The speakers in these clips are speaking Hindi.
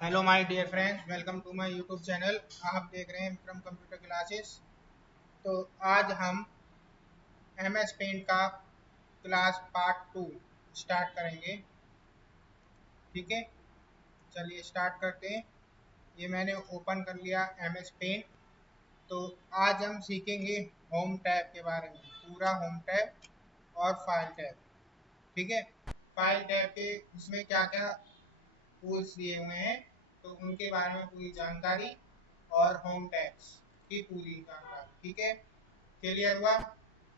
Hello my dear friends, welcome to my YouTube channel. आप देख रहे हैं विक्रम कंप्यूटर क्लासेस। तो आज हम एम एस पेंट का क्लास पार्ट 2 स्टार्ट करेंगे। ठीक है, चलिए स्टार्ट करते हैं। ये मैंने ओपन कर लिया एम एस पेंट। तो आज हम सीखेंगे होम टैब के बारे में, पूरा होम टैब और फाइल टैब। ठीक है, फाइल टैब के इसमें क्या क्या टूल्स दिए हुए हैं तो उनके बारे में पूरी जानकारी, और होम टैब्स की पूरी जानकारी। ठीक है, क्लियर हुआ?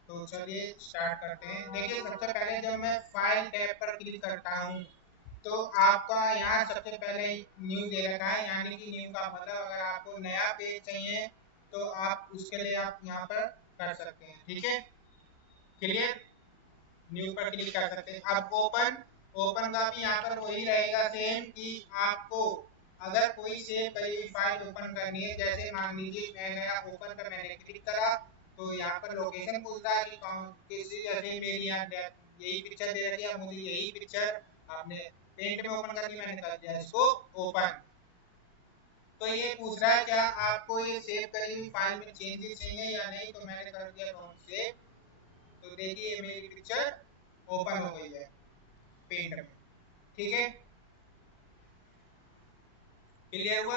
तो चलिए स्टार्ट करते हैं। देखिए, सबसे पहले जब मैं फाइल टैब पर क्लिक करता हूँ तो आपका यहाँ सबसे पहले न्यू दे रखा है, यानी कि न्यू का मतलब अगर आपको नया पेज चाहिए तो आप उसके लिए आप यहाँ पर कर सकते हैं। ठीक है, क्लियर? न्यू पर क्लिक कर सकते हैं। अब ओपन, ओपन का भी यहाँ पर वही रहेगा सेम, कि आपको अगर कोई सेव करी हुई फाइल ओपन करनी है, जैसे मान लीजिए मैंने ओपन पर मैंने क्लिक करा तो यहाँ पर लोकेशन पूछता है कि कौन किसी, जैसे मेरी यहाँ यही पिक्चर दे रखी है, मुझे यही पिक्चर आपने पेंट में ओपन कर ली, मैंने कर दिया इसको ओपन। तो ये पूछ रहा है क्या आपको ये सेव करी हुई फाइल में चेंजेस चाहिए या नहीं, तो मैंने कर दिया फ्रॉम सेव। तो देखिए मेरी पिक्चर ओपन हो गई है पेंट में। ठीक है, क्लियर हुआ?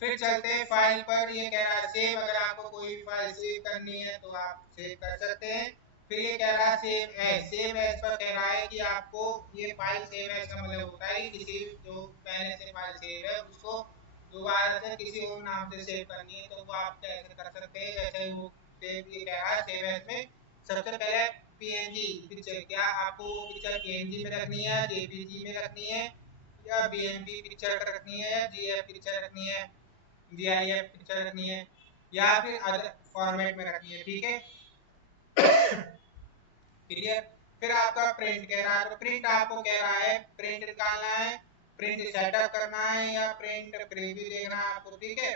फिर चलते हैं फाइल पर। ये कह रहा है सेव, अगर आपको कोई भी फाइल सेव करनी है तो आप सेव कर सकते हैं। फिर ये कह रहा है save as, save as per कह रहा है कि आपको ये फाइल सेव एज का मतलब होता है कि किसी जो पहले से फाइल सेव है उसको दोबारा से किसी और नाम से सेव करनी है तो वो आप कैसे कर सकते हैं। जैसे वो सेव, ये कह रहा है सेव एज में सबसे पहले पीएनजी पिक्चर, क्या आपको वो पिक्चर पीएनजी में रखनी है, जेपीजी में रखनी है, या बीएमपी पिक्चर रखनी है, या जीएफ पिक्चर रखनी है, जीआईएफ पिक्चर रखनी है, या फिर अदर फॉर्मेट में रखनी है। ठीक है, क्लियर? फिर आपका प्रिंट कह रहा है, तो प्रिंट आपको कह रहा है प्रिंट निकालना है, प्रिंट सेटअप करना है, या प्रिंट प्रीव्यू देखना है आपको। ठीक है,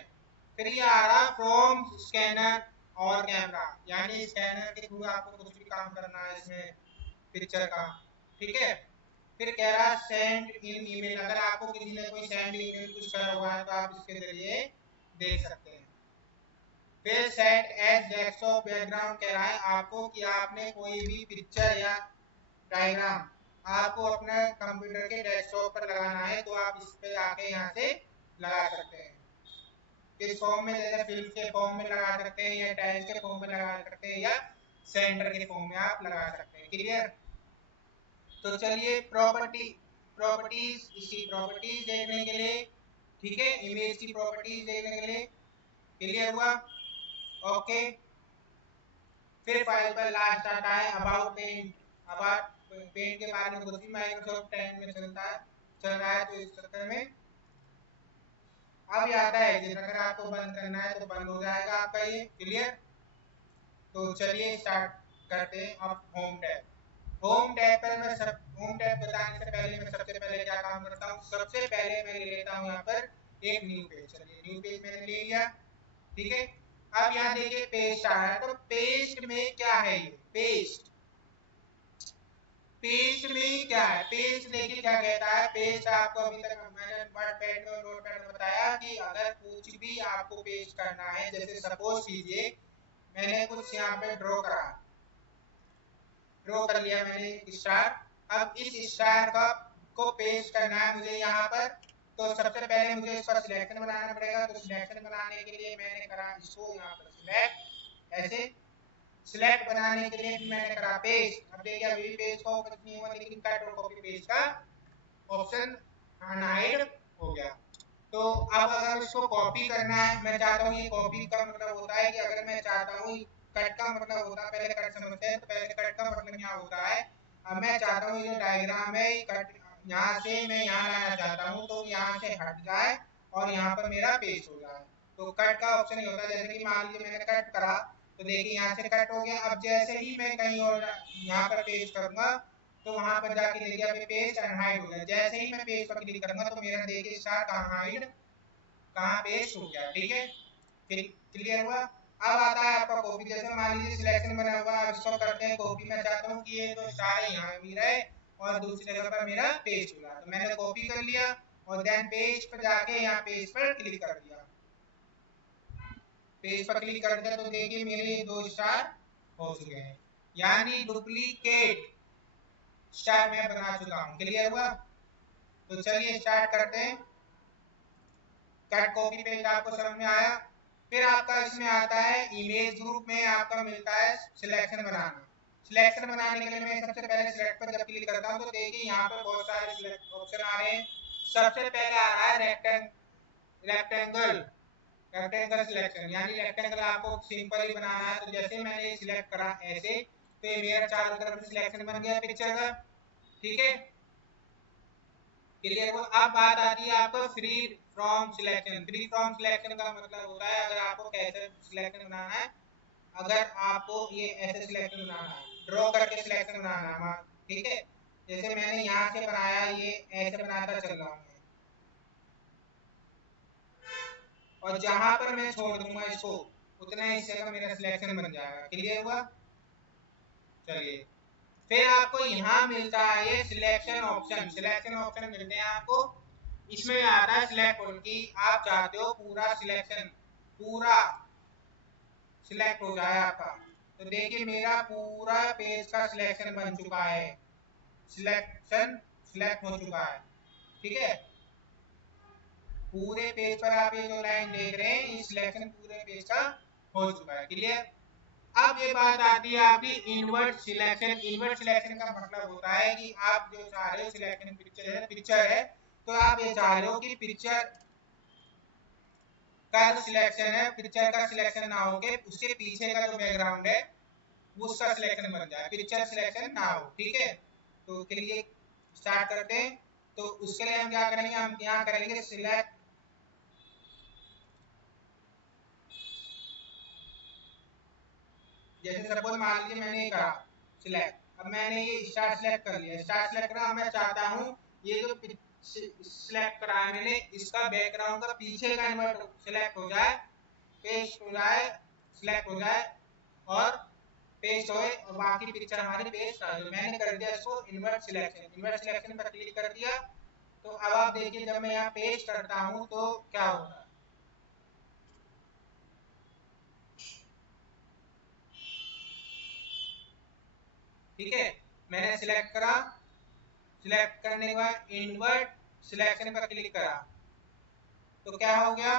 फिर ये आ रहा फ्रॉम स्कैनर और कैमरा, यानी स्कैनर के थ्रू आपको कुछ भी काम करना है इसमें पिक्चर का। ठीक है, फिर कह रहा है सेंड इन ईमेल, अगर आपको किसी ने कोई सेंड ईमेल कुछ करा हुआ है तो आप इसके जरिए देख सकते हैं। फिर सेट एज डेस्कटॉप बैकग्राउंड कह रहा है आपको कि आपने कोई भी पिक्चर या डायग्राम आपको अपने कंप्यूटर के डेस्कटॉप पर लगाना है तो आप इस पे आके यहाँ से लगा सकते हैं। किस फॉर्म में, जैसे फिल्म के फॉर्म में लगा सकते हैं, या टाइल्स के फॉर्म में लगा सकते हैं, या सेंटर के फॉर्म में आप लगा सकते हैं। क्लियर? तो चलिए प्रॉपर्टीज, इसकी प्रॉपर्टीज देखने के लिए, ठीक है, इमेज की प्रॉपर्टीज देखने के लिए। क्लियर हुआ? ओके। फिर फाइल पर लास्ट आता है अबाउट पेंट। अबाउट पेंट के बारे में कुछ भी माइक्रोसॉफ्ट 10 में चल रहा है, तो इस चक्कर में अब आता है कि अगर आपको बंद करना है तो बंद हो जाएगा आपका ये। क्लियर? तो चलिए स्टार्ट करते हैं। अब होम टैब, होम टैब पर मैं सब होम टैब बताने से पहले मैं सबसे पहले क्या काम करता हूँ, सबसे पहले मैं ले लेता हूँ यहाँ पर एक न्यू पेज। चलिए न्यू पेज मैंने ले लिया। ठीक है, अब यहाँ देखिए पेस्ट आ रहा है, तो पेस्ट में क्या है, ये पेस्ट, पेस्ट में क्या है, पेस्ट देखिए क्या कहता है। पेस्ट आपको अभी तक मैंने वर्डपैड और नोटपैड में बताया कि अगर कुछ भी आपको पेस्ट करना है, जैसे सपोज कीजिए मैंने कुछ यहाँ पे ड्रॉ कर लिया मैंने स्टार। अब इस स्टार का को पेस्ट करना है मुझे यहाँ पर, तो सबसे पहले मुझे इसका सिलेक्शन बनाना पड़ेगा। तो सिलेक्शन बनाने के लिए मैंने करा इसको यहाँ पर सिलेक्ट, ऐसे सिलेक्ट बनाने के लिए मैंने करा पेस्ट। अब देखिए अभी पेस्ट का ऑप्शन नहीं हुआ, लेकिन कट और कॉपी पेस्ट का ऑप्शन हाइड हो गया। तो अब अगर इसको कॉपी करना है, मैं चाहता हूँ, ये कॉपी का मतलब होता है कि अगर मैं चाहता हूँ, कट का मतलब होता है, पहले कट समझते हैं, तो पहले कट का मतलब यहाँ होता है। अब मैं चाहता हूँ ये जो डायग्राम है कट यहाँ से मैं यहाँ लाना चाहता हूँ, तो यहाँ से हट जाए और यहाँ पर मेरा पेस्ट हो जाए। तो कट का ऑप्शन ही होता है। जैसे कि मान लीजिए मैंने कट करा तो देखिए यहाँ से कट हो गया। अब जैसे ही मैं कहीं और यहाँ पर पेस्ट करूंगा तो वहां पर जाके देखिए अभी पेस्ट अनहाइड हो गया। जैसे ही मैं पेस्ट पर क्लिक करूंगा तो मेरा देखिए स्टार कहाँ हाइड, कहाँ पेस्ट हो गया। ठीक है, क्लियर हुआ? अब आता है आपका कॉपी। जैसे मान लीजिए सिलेक्शन बना हुआ है, इसको करते हैं कॉपी। मैं चाहता हूँ कि ये जो स्टार है यहाँ भी रहे और दूसरी जगह पर मेरा पेस्ट हो रहा है, तो मैंने कॉपी कर लिया और देन पेज पर जाके यहाँ पेज पर क्लिक कर दिया। पेज पर क्लिक कर दिया तो देखिए मेरे 2 स्टार हो चुके हैं, यानी डुप्लीकेट स्टार मैं बना चुका हूँ। क्लियर हुआ? तो चलिए स्टार्ट करते हैं। कट कॉपी पेस्ट आपको समझ में आया। फिर आपका इसमें आता है इमेज ग्रुप में आपका मिलता है सिलेक्शन बनाना। सिलेक्शन बनाने के लिए मैं सबसे पहले सिलेक्ट पर जब क्लिक करता हूँ तो देखिए यहाँ पर बहुत सारे ऑप्शन आ रहे हैं। सबसे पहले आ रहा है रेक्टेंगल रेक्टेंगल सिलेक्शन, यानी रेक्टेंगल आपको सिंपल ही बनाना है। तो जैसे मैंने सिलेक्ट करा ऐसे, तो ये मेरा चारों तरफ से सिलेक्शन बन गया पिक्चर का। ठीक है, क्लियर हुआ? अब बात आती है आपको free from selection. Free from selection का मतलब होता है अगर आपको कैसे सिलेक्शन बनाना है, अगर आपको ये ऐसे सिलेक्शन बनाना है, ड्रॉ करके सिलेक्शन बनाना है, ठीक है। जैसे मैंने यहाँ से बनाया, ये ऐसे बनाता चल रहा हूँ और जहां पर मैं छोड़ दूंगा इसको उतना हिस्से का मेरा सिलेक्शन बन जाएगा। क्लियर हुआ? चलिए, फिर आपको यहाँ मिलता है ये सिलेक्शन ऑप्शन। सिलेक्शन ऑप्शन मिलते हैं आपको, इसमें आता है सिलेक्ट की आप चाहते हो पूरा सिलेक्ट हो जाए आपका। तो देखिए मेरा पूरा पेज का सिलेक्शन बन चुका है, सिलेक्ट हो चुका है। ठीक है, पूरे पेज पर आप ये जो लाइन देख रहे हैं ये सिलेक्शन पूरे पेज का हो चुका है। क्लियर? अब ये बात आती है आपकी इनवर्ट सिलेक्शन। इनवर्ट सिलेक्शन का मतलब होता है कि आप जो चाह रहे हो सिलेक्शन पिक्चर है तो आप ये चाह रहे हो कि पिक्चर का जो सिलेक्शन है, पिक्चर का सिलेक्शन ना हो के उसके पीछे का जो बैकग्राउंड है उसका सिलेक्शन बन जाए, पिक्चर सिलेक्शन ना हो। ठीक है, तो के लिए स्टार्ट करते हैं। तो उसके लिए हम क्या करेंगे, हम यहाँ करेंगे सिलेक्ट। जैसे सपोज मान लीजिए मैंने कहा सिलेक्ट, अब मैंने ये स्टार सिलेक्ट कर लिया। स्टार सिलेक्ट करा, मैं चाहता हूँ ये जो सिलेक्ट करा है मैंने, इसका बैकग्राउंड का पीछे का इन्वर्ट सिलेक्ट हो जाए, पेस्ट हो जाए, सिलेक्ट हो जाए और पेस्ट होए और बाकी पिक्चर हमारी पेस्ट आ जाए। मैंने कर दिया इसको इन्वर्ट सिलेक्शन। इन्वर्ट सिलेक्शन पर क्लिक कर दिया। तो अब आप देखिए जब मैं यहाँ पेस्ट करता हूँ तो क्या होगा। ठीक है, मैंने सिलेक्ट करा, सिलेक्ट करने के बाद इन्वर्ट सिलेक्शन पर क्लिक करा तो क्या हो गया,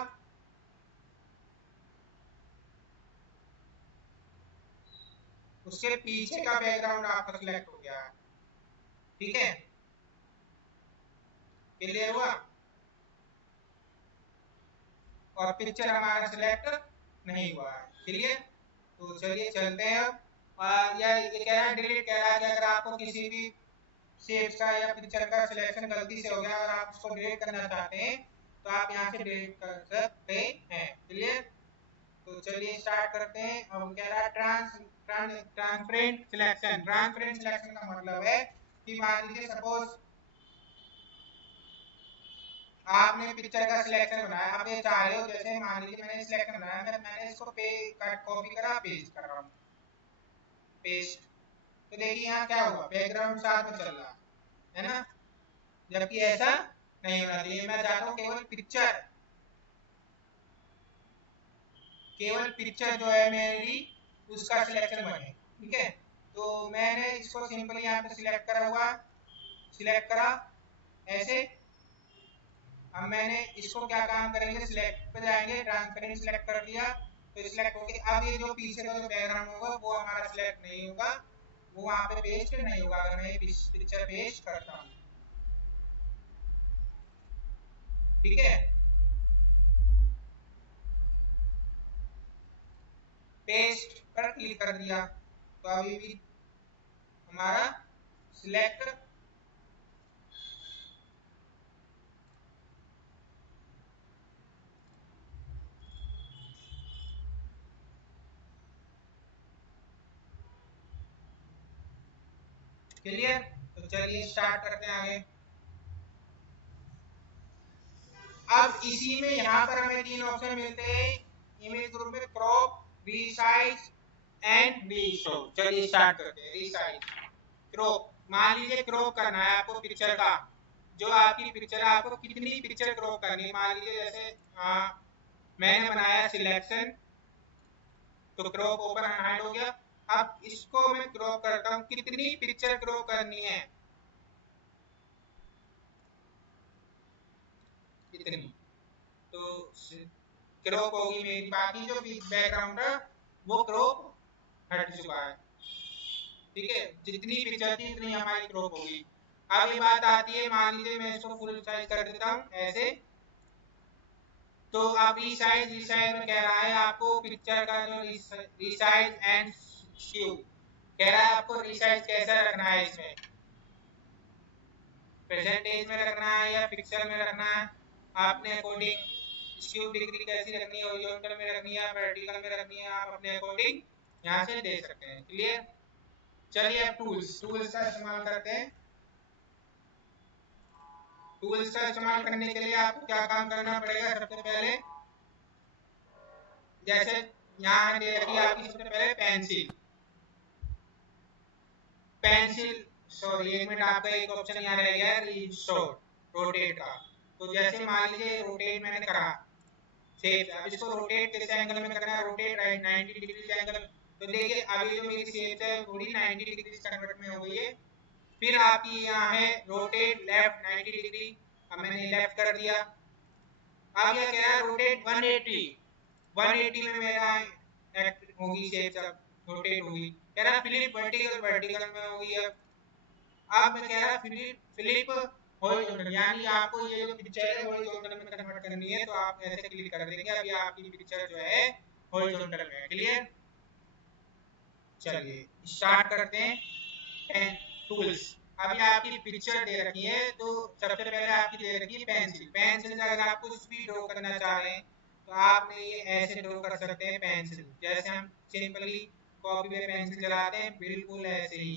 उसके पीछे का बैकग्राउंड आपका सिलेक्ट हो गया। ठीक है, क्लियर हुआ? और पिक्चर हमारा सिलेक्ट नहीं हुआ है। क्लियर? तो चलिए चलते हैं अब। ये कह रहा है डिलीट, कह रहा है कि अगर आपको किसी भी शेप्स का या पिक्चर का सिलेक्शन गलती से हो गया और आप उसको डिलीट करना चाहते हैं तो आप यहाँ से डिलीट कर सकते हैं। क्लियर? तो चलिए स्टार्ट करते हैं। अब कह रहा है ट्रांसपेरेंट सिलेक्शन। ट्रांसपेरेंट सिलेक्शन का मतलब है कि मान लीजिए सपोज आपने पिक्चर का सिलेक्शन बनाया, आप ये चाह रहे हो, जैसे मान लीजिए मैंने सिलेक्शन बनाया, मैंने इसको कॉपी करा, पेस्ट कर रहा हूँ, पेस्ट। तो देखिए यहाँ क्या हुआ, बैकग्राउंड साथ में चल रहा है ना, जबकि ऐसा नहीं होना चाहिए। मैं चाहता हूँ केवल पिक्चर जो है मेरी उसका सिलेक्शन बने। ठीक है, तो मैंने इसको सिंपली यहाँ पे सिलेक्ट करा हुआ, सिलेक्ट करा ऐसे। अब मैंने इसको क्या काम करेंगे, सिलेक्ट पे जाएंगे, ट्रांसपेरेंट सिलेक्ट कर दिया तो सिलेक्ट हो गया। अब ये जो पीछे का जो बैकग्राउंड होगा वो हमारा सिलेक्ट नहीं होगा, वो वहां पे पेस्ट नहीं होगा अगर मैं पिक्चर पेस्ट करता हूँ। ठीक है, पेस्ट पर क्लिक कर दिया तो अभी भी हमारा सिलेक्ट क्लियर। तो चलिए स्टार्ट करते हैं आगे। अब इसी में यहाँ पर हमें 3 ऑप्शन मिलते हैं इमेज ग्रुप में, क्रॉप, रीसाइज एंड रीशो। चलिए स्टार्ट करते हैं। रीसाइज, क्रॉप, मान लीजिए क्रॉप करना है आपको पिक्चर का, जो आपकी पिक्चर है आपको कितनी पिक्चर क्रॉप करनी है। मान लीजिए जैसे मैंने बनाया सिलेक्शन, तो क्रॉप ओपन एंड हाइड हो गया। अब इसको मैं क्रॉप करता हूँ, कितनी पिक्चर क्रॉप करनी है, इतनी, तो क्रॉप होगी मेरी। बाकी जो बैकग्राउंड है वो क्रॉप हट चुका है, ठीक है। जितनी पिक्चर थी इतनी हमारी क्रॉप होगी। अब ये बात आती है, मान लीजिए मैं इसको फुल साइज कर देता हूँ ऐसे, तो अब रिसाइज में कह रहा है आपको पिक्चर का जो रिसाइज एंड स्क्यू कह रहा है, आपको रिसाइज कैसा रखना है, इसमें परसेंटेज में रखना है या पिक्चर में रखना है, आपने अकॉर्डिंग स्क्यू डिग्री कैसी रखनी है, हॉरिजॉन्टल में रखनी है, वर्टिकल में रखनी है, आप अपने अकॉर्डिंग यहाँ से दे सकते हैं। क्लियर। चलिए अब टूल्स का इस्तेमाल करते हैं। टूल्स का इस्तेमाल करने के लिए आपको क्या काम करना पड़ेगा, सबसे पहले जैसे यहाँ दे रखी है आपकी सबसे पहले पेंसिल सॉरी एक मिनट, आपका एक ऑप्शन यहाँ रह गया रोटेट का। तो जैसे मान लीजिए रोटेट मैंने करा शेप, अब इसको रोटेट किस एंगल में करना है, रोटेट राइट 90 डिग्री एंगल। तो देखिए अभी जो मेरी शेप है थोड़ी 90 डिग्री कन्वर्ट में हो गई है। फिर आपकी यहाँ है रोटेट लेफ्ट 90 डिग्री, अब मैंने लेफ्ट कर दिया। अब यह कह रहा है रोटेट 180 में मेरा होगी शेप, सब रोटेट होगी। कह रहा है फ्लिप वर्टिकल में होगी। अब मैं कह रहा फ्लिप हॉरिजॉन्टल, यानी आपको ये जो पिक्चर है हॉरिजॉन्टल में कन्वर्ट करनी है, तो आप ऐसे क्लिक कर देंगे। अभी आपकी पिक्चर जो है हॉरिजॉन्टल में है। क्लियर। चलिए स्टार्ट करते हैं। टूल्स, अभी आपकी पिक्चर दे रखी है, तो सबसे पहले आपकी दे रखी है पेंसिल से अगर आप कुछ भी ड्रॉ करना चाह रहे हैं तो आपने ये ऐसे ड्रॉ कर सकते हैं पेंसिल, जैसे हम सिंपली कॉपी में पेंसिल चलाते हैं बिल्कुल ऐसे ही,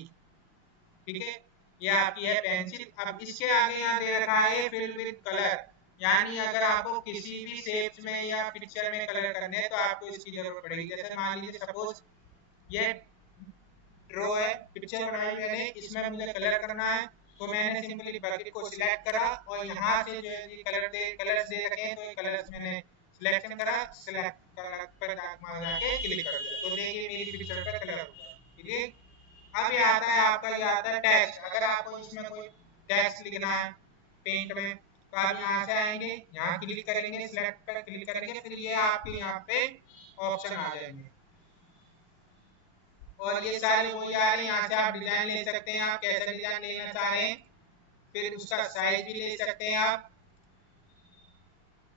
ठीक है। ये आपकी है पेंसिल। अब इसके आगे यहाँ दे रखा है फिल विद कलर, यानी अगर आपको किसी भी शेप में या पिक्चर में कलर करने हैं तो आपको इसकी जरूरत पड़ेगी। जैसे मान लीजिए सपोज ये ड्रॉ है, पिक्चर बनाई मैंने, इसमें मुझे कलर करना है, तो मैंने सिंपली बकेट को सिलेक्ट करा और यहाँ से जो है कलर्स दे रखे हैं, तो कलर्स मैंने सिलेक्शन करा, सिलेक्ट पर जाके क्लिक कर दिया, तो देखिए मेरी पिक्चर पर कलर होगा। ठीक है। अब ये आता है आपका, ये आता है टेक्स्ट। अगर आपको इसमें कोई टेक्स्ट लिखना है पेंट में, तो आप यहाँ से आएंगे, यहाँ क्लिक करेंगे, सिलेक्ट पर क्लिक करेंगे, फिर ये आपके यहाँ पे ऑप्शन आ जाएंगे और ये सारे वो आ रहे हैं। यहाँ से आप डिजाइन ले सकते हैं, आप कैसा डिजाइन लेना चाह रहे हैं, फिर उसका साइज भी ले सकते हैं आप,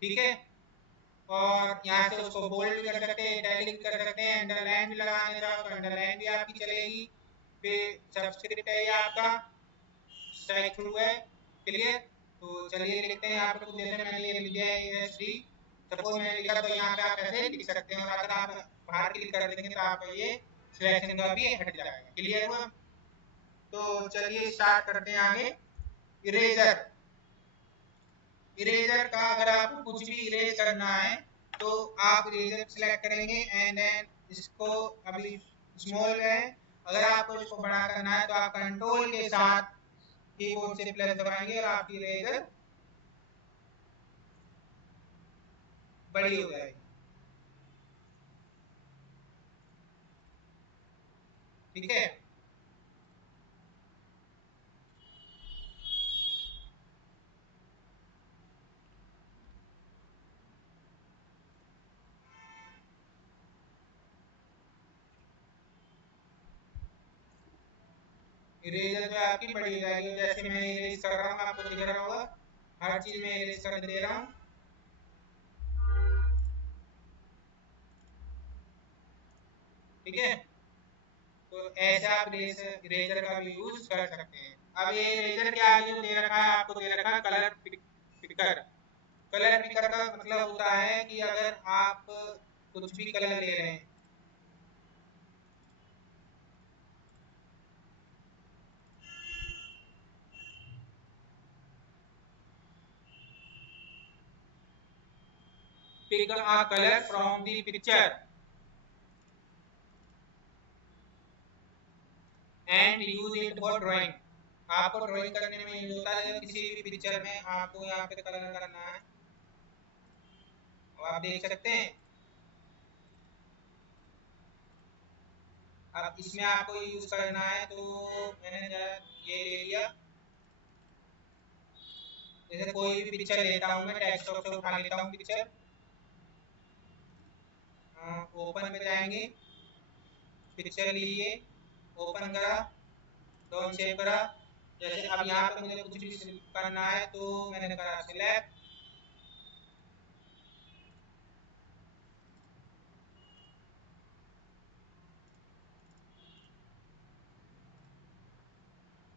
ठीक है। और यहाँ से उसको बोल्ड भी कर सकते हैं, इटैलिक कर सकते हैं, अंडरलाइन भी लगाने चाहो तो अंडरलाइन भी आपकी चलेगी। फिर सब्सक्रिप्ट है ये आपका, स्ट्राइक थ्रू है। क्लियर। तो चलिए लिखते हैं यहाँ पे कुछ, जैसे मैंने ये लिख दिया है SD, सपोज मैंने लिखा, तो यहाँ पे आप ऐसे लिख सकते हैं, और अगर आप बाहर क्लिक कर देंगे तो आपका ये सिलेक्शन का भी हट जाएगा। क्लियर हुआ। तो चलिए स्टार्ट करते हैं आगे। इरेजर, इरेजर का अगर आपको कुछ भी इरेज करना है तो आप इरेजर सेलेक्ट करेंगे एंड देन इसको अभी स्मॉल है। अगर आपको इसको बड़ा करना है तो आप कंट्रोल के साथ कीबोर्ड से प्लस दबाएंगे और आपकी इरेजर बड़ी हो जाएगी। ठीक है। इरेजर जो आपकी बड़ी हो जाएगी, जैसे मैं इरेज कर रहा हूँ आपको दिख रहा होगा, हर चीज में इरेज कर दे रहा हूँ। ठीक है। तो ऐसे आप इरेजर का भी यूज कर सकते हैं। अब ये इरेजर के आगे जो दे रखा है, आपको दे रखा है कलर पिकर। कलर पिकर का मतलब होता है कि अगर आप कुछ भी कलर ले रहे हैं, pick a color from the picture and use it for drawing, आपको ड्राइंग करने में यूज होता है। किसी भी पिक्चर में आपको यहाँ पे कलर करना है, और आप देख सकते हैं। अब इसमें आपको यूज करना है, तो मैंने ये ले लिया। जैसे कोई भी पिक्चर लेता हूँ मैं, डेस्कटॉप से उठा लेता हूँ पिक्चर, ओपन में जाएंगे, पिक्चर लिए, ओपन करा, डॉन सेव करा। जैसे अब यहाँ पे मुझे कुछ भी करना है तो मैंने करा सिलेक्ट,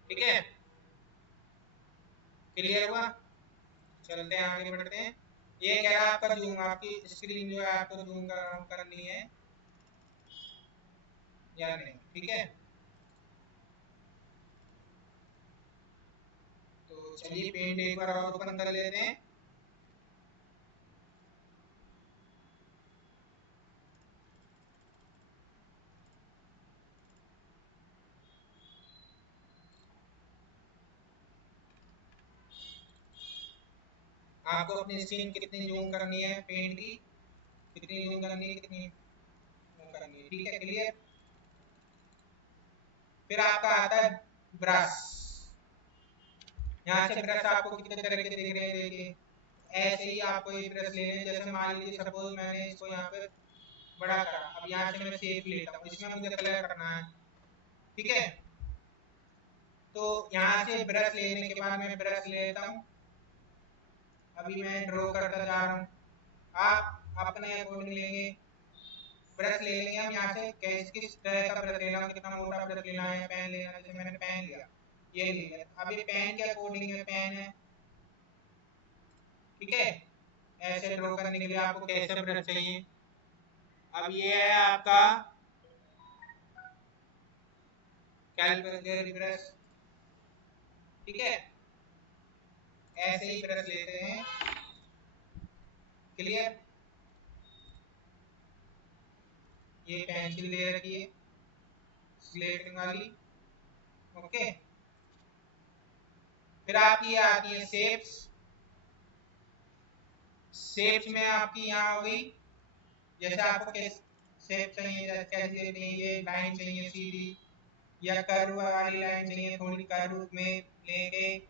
ठीक है, क्लियर हुआ। चलते हैं आगे बढ़ते हैं। ये कह रहा है आपका जूम, आपकी स्क्रीन जो है आपको जूम करनी है या नहीं, ठीक है। तो चलिए पेंट एक बार और ओपन कर लेते हैं। आपको अपनी स्क्रीन कितनी जूम करनी है पेंट की, कितनी जूम करनी है, कितनी जूम करनी है, ठीक है, क्लियर। फिर आपका आता है ब्रश। यहाँ से ब्रश आपको कितने तरह के दिख रहे हैं, देखिए। ऐसे ही आपको ये ब्रश ले लें। जैसे मान लीजिए सपोज मैंने इसको यहाँ पे बड़ा करा, अब यहाँ से मैं शेप लेता हूँ, इसमें मुझे कलर करना है, ठीक है। तो यहाँ से ब्रश लेने के बाद मैं ब्रश लेता हूँ, अभी मैं ड्रॉ करता जा रहा हूँ। आप अपने अकॉर्डिंग लेंगे, ब्रश ले लेंगे हम यहाँ से। किस तरह का ब्रश लेना है, कितना मोटा ब्रश लेना है, पेन लेना है। जैसे मैंने पेन लिया, ये ले लिया। अब ये पेन के अकॉर्डिंग है, पेन है, ठीक है। ऐसे ड्रॉ करने के लिए आपको कैसे ब्रश चाहिए। अब ये है आपका कैलकुलेटर ब्रश, ठीक है। ऐसे ही ब्रश लेते हैं, क्लियर। ये पेंसिल ले रखी है स्लेटिंग वाली, ओके। फिर आपकी आती है शेप्स। शेप्स में आपकी यहाँ हो गई, जैसे आपको किस शेप चाहिए, कैसी चाहिए, लाइन चाहिए सीधी या कर्व वाली लाइन चाहिए, थोड़ी कर्व में लेंगे।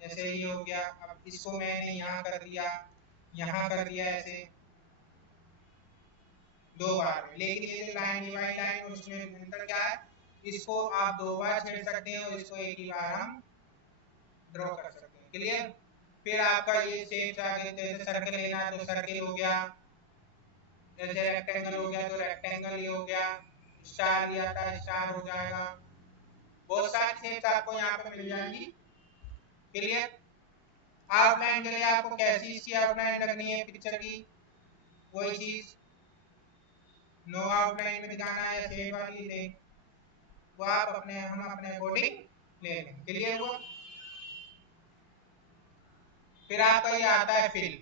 जैसे ये हो गया, अब इसको मैंने यहाँ कर दिया, यहाँ कर दिया, ऐसे दो बार में। लेकिन ये जो लाइन डिवाइड लाइन और उसमें अंतर क्या है, इसको आप दो बार छेड़ सकते हैं और इसको एक ही बार हम ड्रॉ कर सकते हैं, क्लियर। फिर आपका ये शेप आगे, जैसे सर्कल लेना है तो सर्कल हो गया, जैसे रेक्टेंगल हो गया तो रेक्टेंगल ही हो गया, स्टार दिया था स्टार हो जाएगा। बहुत सारी शेप्स आपको यहाँ पे मिल जाएंगी, क्लियर। आउटलाइन के लिए आपको कैसी इसकी आउटलाइन रखनी है पिक्चर की, वही चीज नो आउटलाइन में दिखाना है या शेप वाली दे, वो आप हम अपने अकॉर्डिंग ले लें, क्लियर हुआ। फिर आपका ये आता है फिल।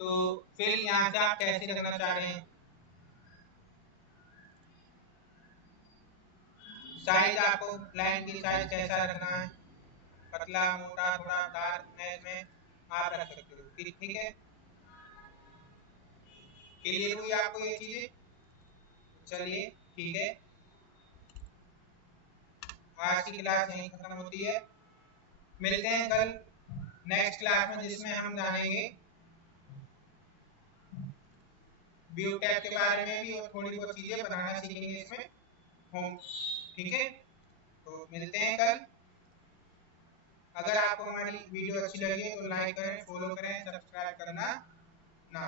तो फिल यहाँ से आप कैसे रखना चाह रहे हैं, साइज आपको लाइन की साइज कैसा रखना है, पतला मोटा थोड़ा डार्क में आप रख सकते हो, ठीक है। क्लियर हुई आपको ये चीजें। चलिए ठीक है, आज की क्लास यहीं खत्म होती है। मिलते हैं कल नेक्स्ट क्लास में, जिसमें हम जानेंगे व्यू टैब के बारे में भी और थोड़ी बहुत चीजें बताना सीखेंगे इसमें होम, ठीक है। तो मिलते हैं कल। अगर आपको हमारी वीडियो अच्छी लगे तो लाइक करें, फॉलो करें, सब्सक्राइब करना ना